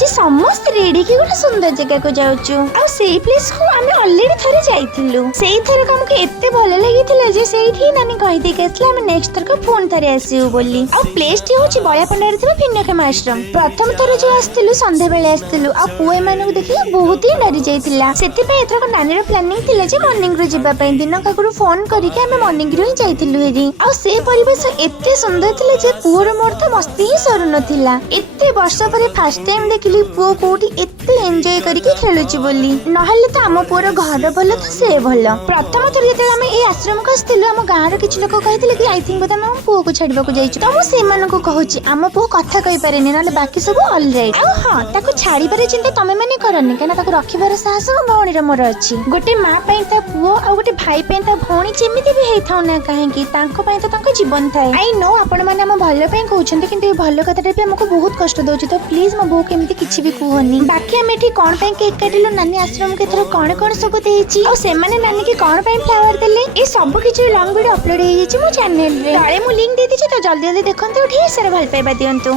आज समस्त रेडी की गोटे सुंदर जगह को जाउछु आ सेही प्लेस को आमे ऑलरेडी थरे जाइथिलु सेही थरे को हमके एत्ते भल लागिथिला जे सेही नानी कहि दे केतला आमे नेक्स्ट थर को फोन थरे आसीउ बोली आ प्लेस टी होची बयापंडारे थिबा भिन्नक्षम आश्रम प्रथम थर जो आस्तिलु संध्या बेले आस्तिलु आ पुए मानक देखि बहुत ही डरी जाइथिला सेति पे एथर को नानी रो प्लानिंग थिला जे मॉर्निंग रो जिबा पई दिन काकुरु फोन करी के आमे मॉर्निंग रो ही जाइथिलु हेरी आ से परिवेश एत्ते सुंदर थिला जे पुओर मोर तो मस्ती ही सरू नथिला एत्ते वर्ष परे फर्स्ट टाइम देखिली पुओ कोठी एत्ते एन्जॉय करिके खेलुची बोली नहले तो आम पुओर घर भल तो से भल प्रथम थर जेते आमे ए आश्रम को आस्तिलु आम गाँव रो किछ लोक कहिथिले कि आई थिंक बोधे हम पुओ को छाड़बा को जाइछु तो मु से मानको कहूची आम पुओ कथा कहि पारेनी नले बाकी सब ऑल राइट आ हां ताको छाड़ी पारे चिंता तमे माने करनी केना ताको रखिबार साहस भौणी रो मोर अछि गोटे मां पई ता पुओ आ गोटे भाई पई ता भौणी जेमिति भी हेथाउ ना काहे कि तांको पई तो तांको जीवन थाए आई नो आपण माने हम भलो पई कहउछन्ते किंतु ए भलो कथाटा भी हमको बहुत कष्ट दउछि तो प्लीज मो बो केमिति किछि भी कहनी बाकी हम एठी कोन पई केक काटिलो नानी आश्रम के थरो कोन सब देछि आ से माने नानी के कोन पई फ्लावर देले ए सब किछि लॉन्ग वीडियो अपलोड हे जेछि मो चैनल रे तळे मु लिंक दे दिछि तो जल्दी जल्दी देखंतु ढेर सारा भल पाइबा दियंतु।